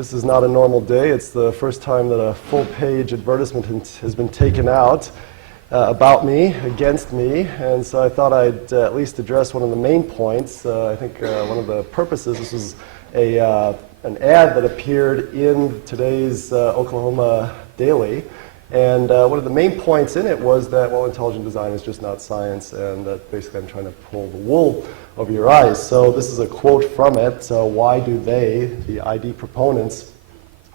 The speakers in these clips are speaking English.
This is not a normal day. It's the first time that a full-page advertisement has been taken out about me, against me, and so I thought I'd at least address one of the main points. I think one of the purposes, this was an ad that appeared in today's Oklahoma Daily, and one of the main points in it was that, well, intelligent design is just not science, and that basically I'm trying to pull the wool over your eyes. So this is a quote from it. Why do they, the ID proponents,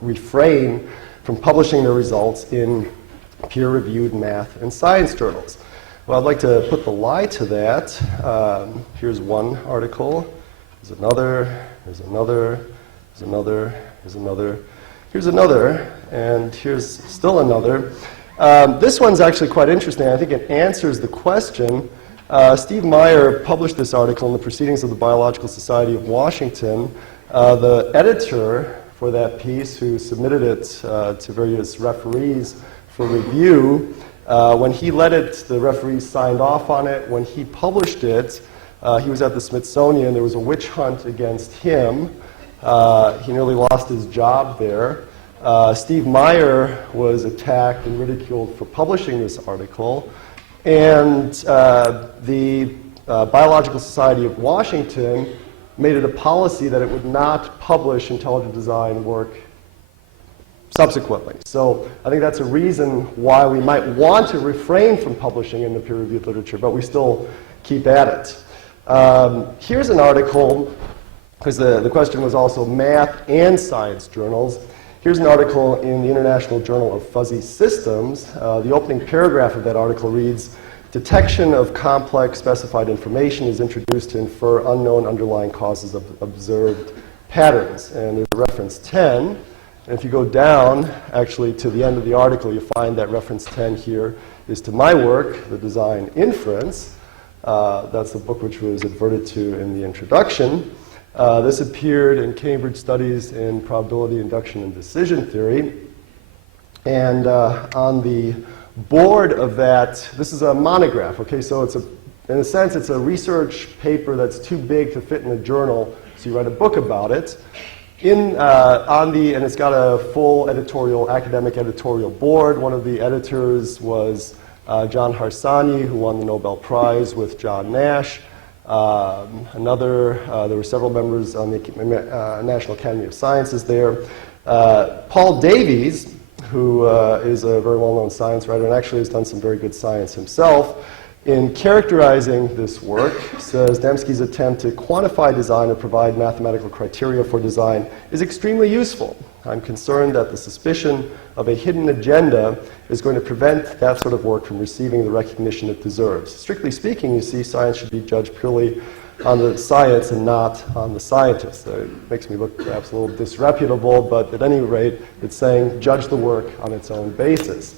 refrain from publishing their results in peer-reviewed math and science journals? Well, I'd like to put the lie to that. Here's one article. Here's another. Here's another. Here's another. Here's another. Here's another. And here's still another. This one's actually quite interesting. I think it answers the question. Steve Meyer published this article in the Proceedings of the Biological Society of Washington. The editor for that piece, who submitted it to various referees for review, when he let it, the referees signed off on it. When he published it, he was at the Smithsonian. There was a witch hunt against him. He nearly lost his job there. Steve Meyer was attacked and ridiculed for publishing this article. And the Biological Society of Washington made it a policy that it would not publish intelligent design work subsequently. So I think that's a reason why we might want to refrain from publishing in the peer-reviewed literature, but we still keep at it. Here's an article, because the question was also math and science journals. Here's an article in the International Journal of Fuzzy Systems. The opening paragraph of that article reads, "Detection of complex specified information is introduced to infer unknown underlying causes of observed patterns." And there's a reference 10. And if you go down, actually, to the end of the article, you find that reference 10 here is to my work, The Design Inference. That's the book which was adverted to in the introduction. This appeared in Cambridge Studies in Probability, Induction, and Decision Theory. And on the board of that, this is a monograph, okay? So it's in a sense, it's a research paper that's too big to fit in a journal, so you write a book about it. And it's got a full academic editorial board. One of the editors was John Harsanyi, who won the Nobel Prize with John Nash. There were several members on the National Academy of Sciences there. Paul Davies, who is a very well-known science writer and actually has done some very good science himself, in characterizing this work, says Dembski's attempt to quantify design or provide mathematical criteria for design is extremely useful. I'm concerned that the suspicion of a hidden agenda is going to prevent that sort of work from receiving the recognition it deserves. Strictly speaking, you see, science should be judged purely on the science and not on the scientists. It makes me look perhaps a little disreputable, but at any rate, it's saying judge the work on its own basis.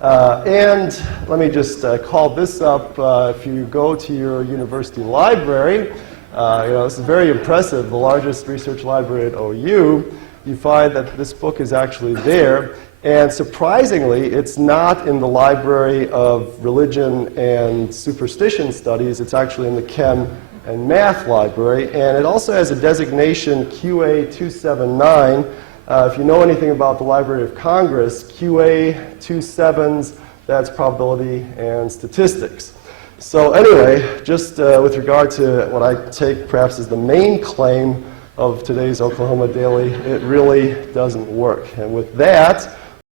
And let me just call this up. If you go to your university library, this is very impressive, the largest research library at OU, you find that this book is actually there. And surprisingly, it's not in the Library of Religion and Superstition Studies. It's actually in the Chem and Math Library. And it also has a designation QA 279. If you know anything about the Library of Congress, QA 27s, that's probability and statistics. So anyway, just with regard to what I take perhaps as the main claim of today's Oklahoma Daily, it really doesn't work. And with that,